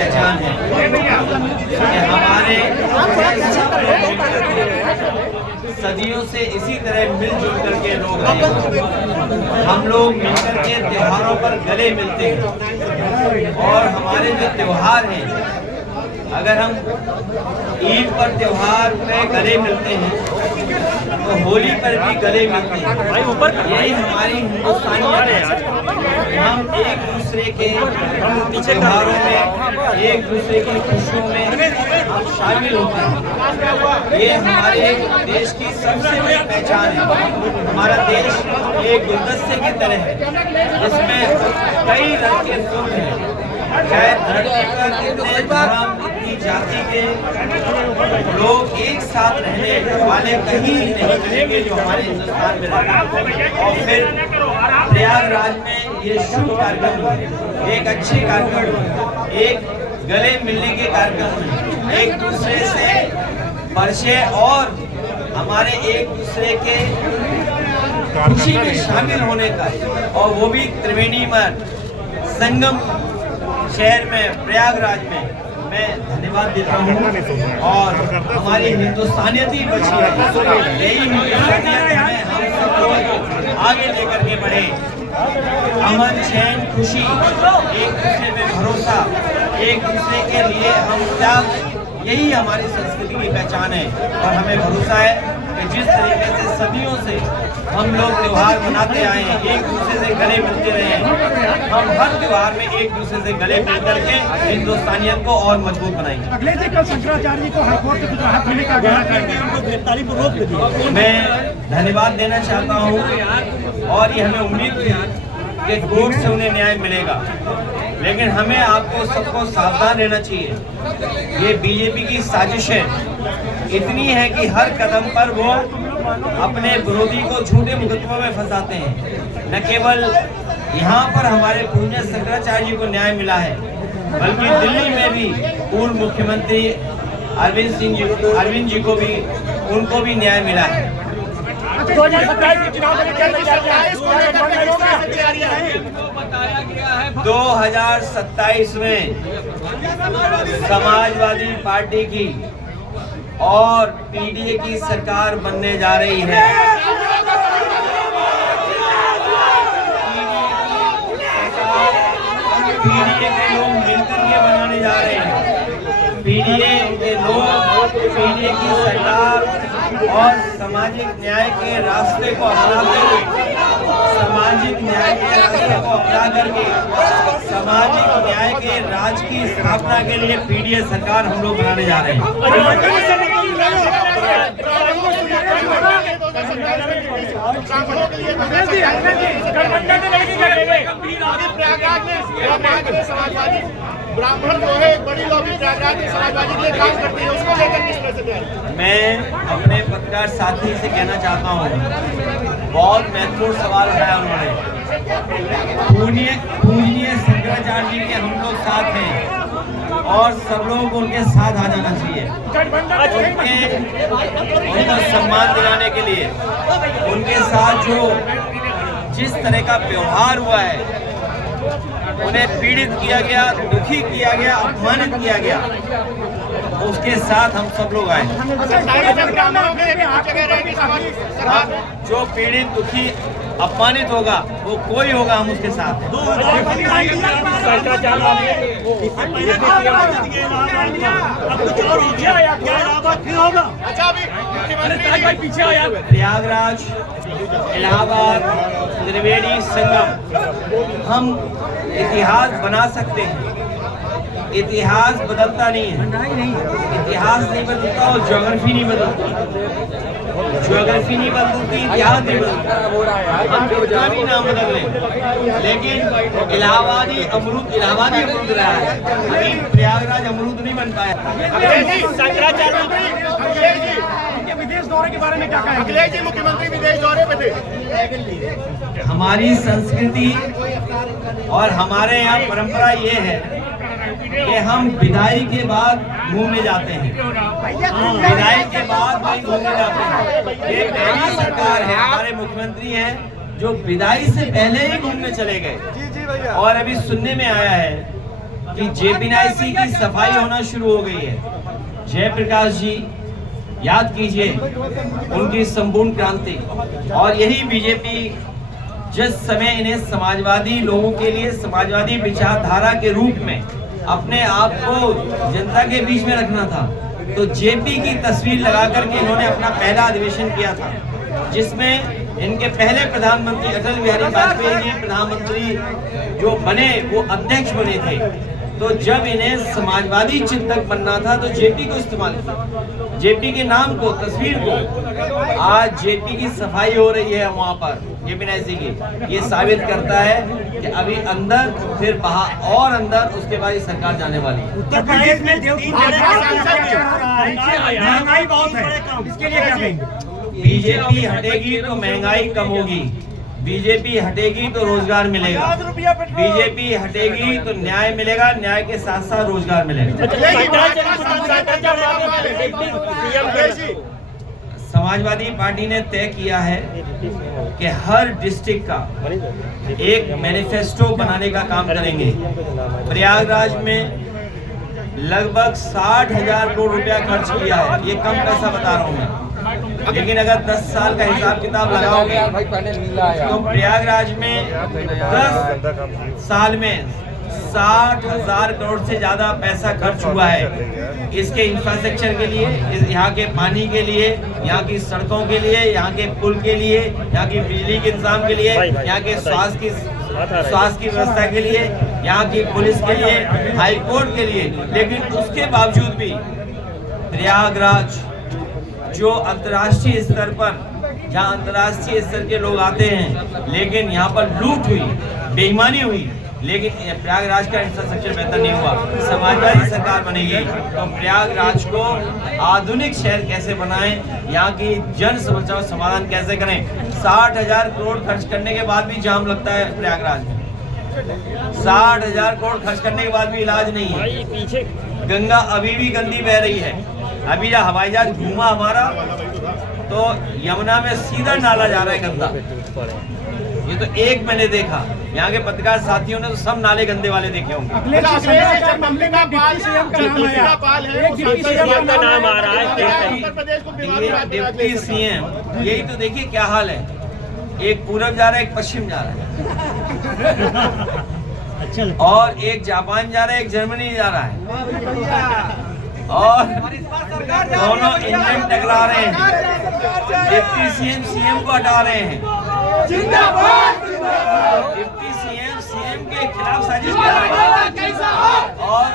पहचान है कि हमारे सदियों से इसी तरह मिलजुल करके लोग रहे। हम लोग मिलकर के त्योहारों पर गले मिलते हैं और हमारे जो त्योहार हैं, अगर हम ईद पर त्योहार पे गले मिलते हैं तो होली पर भी गले मिलते हैं। यही हमारी हिंदुस्तानियत है। हम एक दूसरे के त्योहारों में, एक दूसरे की खुशियों में हम शामिल होते हैं। ये हमारे देश की सबसे बड़ी पहचान है। हमारा देश एक गुलदस्ते की तरह है जिसमें कई रंग के फूल हैं। चाहे धरती पर कितने धर्म, इतनी जाति के लोग एक साथ रहने वाले कहीं नहीं मिलेंगे जो हमारे हिंदुस्तान में रहते हैं। और फिर प्रयागराज में ये शुभ कार्यक्रम है, एक अच्छे कार्यक्रम, एक गले मिलने के कार्यक्रम, एक दूसरे से परिचय और हमारे एक दूसरे के खुशी में शामिल होने का, और वो भी त्रिवेणी में संगम शहर में, प्रयागराज में मैं धन्यवाद देता हूँ। और हमारी हिंदुस्तानियत ही बची है, यही हिंदुस्तानियत में हम सब आगे लेकर के बढ़े। अमन, चैन, खुशी, एक दूसरे में भरोसा, एक दूसरे के लिए हम त्याग, यही हमारी संस्कृति की पहचान है। और हमें भरोसा है कि जिस तरीके से सदियों से हम लोग त्योहार मनाते आए हैं, एक दूसरे से गले मिलते रहे हैं, हम हर त्योहार में एक दूसरे से गले मिल करके हिंदुस्तानियत को और मजबूत बनाएंगे। अगले दिन कल शंकराचार्य जी को हाईकोर्ट से राहत मिलने का आग्रह करके उनको गिरफ्तारी पर रोक दी। मैं धन्यवाद देना चाहता हूँ और ये हमें उम्मीद थी कि कोर्ट से उन्हें न्याय मिलेगा, लेकिन हमें आपको सबको सावधान रहना चाहिए। ये बीजेपी की साजिशें इतनी है कि हर कदम पर वो अपने विरोधी को झूठे मुकदमों में फंसाते हैं। न केवल यहाँ पर हमारे पूज्य शंकराचार्य जी को न्याय मिला है, बल्कि दिल्ली में भी पूर्व मुख्यमंत्री अरविंद जी को भी, उनको भी न्याय मिला है। 2027 में समाजवादी पार्टी की और पीडीए की सरकार बनने जा रही है। पीडीए के लोग मिलकर ये बनाने जा रहे हैं। पीडीए के लोग, पीडीए की सरकार और सामाजिक न्याय के रास्ते को अपनाते हुए, सामाजिक न्याय के रास्ते को अपना करके सामाजिक न्याय के राज की स्थापना के लिए पीडीए सरकार हम लोग बनाने जा रहे हैं। ब्राह्मण जो है एक बड़ी लॉबी प्रयागराज में समाजवादी के लिए काम करती है, उसको लेकर किस तरह से? मैं अपने पत्रकार साथी से कहना चाहता हूँ, बहुत महत्वपूर्ण सवाल उठाया उन्होंने। पूजनीय शंकराचार्य जी के हम लोग साथ हैं और सब लोग उनके साथ आ जाना चाहिए। उनका सम्मान दिलाने के लिए उनके साथ जो जिस तरह का व्यवहार हुआ है, उन्हें पीड़ित किया गया, दुखी किया गया, अपमानित किया गया, उसके साथ हम सब लोग आए। जो पीड़ित, दुखी, अपमानित होगा वो कोई होगा, हम उसके साथ हैं। प्रयागराज, इलाहाबाद, त्रिवेणी संगम, हम इतिहास बना सकते हैं। इतिहास बदलता नहीं है, इतिहास नहीं बदलता और ज्योग्राफी नहीं बदलती, ज्योग्राफी नहीं बदलती, इतिहास नहीं बदलता। हम कितना भी नाम बदल लें, लेकिन इलाहाबादी अमरूद रहा है, अभी प्रयागराज अमरूद नहीं बन पाया। विदेश दौरे के बारे में क्या कहेंगे? अखिलेश जी मुख्यमंत्री विदेश दौरे पे थे। हमारी संस्कृति और हमारे यहाँ परंपरा ये है कि हम विदाई के बाद घूमने जाते हैं, विदाई के बाद नहीं घूमने जाते हैं। ये पहली सरकार है, हमारे मुख्यमंत्री हैं जो विदाई से पहले ही घूमने चले गए। और अभी सुनने में आया है कि जेपीएनआईसी की सफाई होना शुरू हो गई है। जयप्रकाश जी, याद कीजिए उनकी संपूर्ण क्रांति, और यही बीजेपी जिस समय इन्हें समाजवादी लोगों के लिए समाजवादी विचारधारा के रूप में अपने आप को जनता के बीच में रखना था, तो जेपी की तस्वीर लगा करके इन्होंने अपना पहला अधिवेशन किया था, जिसमें इनके पहले प्रधानमंत्री अटल बिहारी वाजपेयी जी प्रधानमंत्री जो बने वो अध्यक्ष बने थे। तो जब इन्हें समाजवादी चिंतक बनना था तो जेपी को इस्तेमाल किया, जेपी के नाम को, तस्वीर को। आज जेपी की सफाई हो रही है वहाँ पर जेपीएनआईसी की। ये साबित करता है कि अभी अंदर फिर बाहर और अंदर, उसके बाद ये सरकार जाने वाली है। उत्तर प्रदेश में महंगाई बहुत है, इसके लिए क्या कहेंगे? बीजेपी हटेगी तो महंगाई कम होगी, बीजेपी हटेगी तो रोजगार मिलेगा, बीजेपी हटेगी तो न्याय मिलेगा, न्याय के साथ साथ रोजगार मिलेगा। समाजवादी पार्टी ने तय किया है कि हर डिस्ट्रिक्ट का एक मैनिफेस्टो बनाने का काम करेंगे। प्रयागराज में लगभग 60,000 करोड़ रुपया खर्च किया है। ये कम पैसा बता रहा हूँ मैं, लेकिन अगर 10 साल का हिसाब किताब लगाओगे तो प्रयागराज में 10 साल में 60,000 करोड़ से ज्यादा पैसा खर्च हुआ है इसके इंफ्रास्ट्रक्चर के लिए, यहाँ के पानी के लिए, यहाँ की सड़कों के लिए, यहाँ के पुल के लिए, यहाँ की बिजली के इंतजाम के लिए, यहाँ के स्वास्थ्य की व्यवस्था के लिए, यहाँ की पुलिस के लिए, हाई कोर्ट के लिए। लेकिन उसके बावजूद भी प्रयागराज जो अंतर्राष्ट्रीय स्तर पर, जहाँ अंतर्राष्ट्रीय स्तर के लोग आते हैं, लेकिन यहाँ पर लूट हुई, बेईमानी हुई, लेकिन प्रयागराज का इंफ्रास्ट्रक्चर बेहतर नहीं हुआ। समाजवादी सरकार बनेगी तो प्रयागराज को आधुनिक शहर कैसे बनाएं, यहाँ की जन समस्याओं समाधान कैसे करें। 60,000 करोड़ खर्च करने के बाद भी जाम लगता है प्रयागराज में, 60,000 करोड़ खर्च करने के बाद भी इलाज नहीं है। गंगा अभी भी गंदी बह रही है। अभी जब हवाई जहाज घूमा हमारा तो यमुना में सीधा नाला जा रहा है गंदा। ये तो एक मैंने देखा, यहाँ के पत्रकार साथियों ने तो सब नाले गंदे वाले देखे होंगे। डिप्टी सीएम, यही तो देखिए क्या हाल है, एक पूरब जा रहा है, एक पश्चिम जा रहा है, और एक जापान जा रहा है, एक जर्मनी जा रहा है, और दोनों इंजन टकरा रहे हैं। डिप्टी सीएम को हटा रहे हैं, डिप्टी सीएम के खिलाफ साजिश कर रहे हैं, और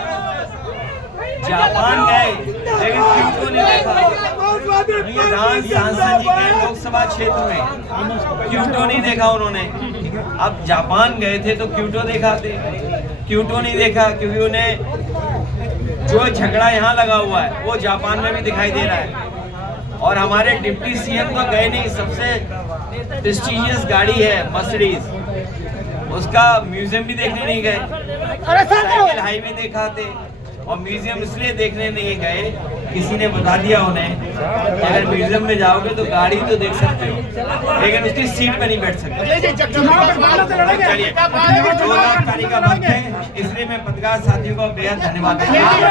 जापान गए लेकिन क्योटो नहीं देखा। प्रधान सांसद जी के लोकसभा क्षेत्र में क्योटो नहीं देखा उन्होंने। अब जापान गए थे तो क्योटो दिखाते, क्योटो नहीं देखा, क्योंकि उन्हें जो झगड़ा यहाँ लगा हुआ है वो जापान में भी दिखाई दे रहा है। और हमारे डिप्टी सीएम तो गए नहीं, सबसे प्रेस्टीजियस गाड़ी है मर्सिडीज, उसका म्यूजियम भी देखने नहीं गए। साइकिल हाईवे देखा थे, और म्यूजियम इसलिए देखने नहीं गए, किसी ने बता दिया उन्हें अगर म्यूजियम में जाओगे तो गाड़ी तो देख सकते हो लेकिन उसकी सीट पे नहीं बैठ सकते। चलिए 2 तारीख का वक्त है, इसलिए मैं पत्रकार साथियों को बेहद धन्यवाद देता हूँ।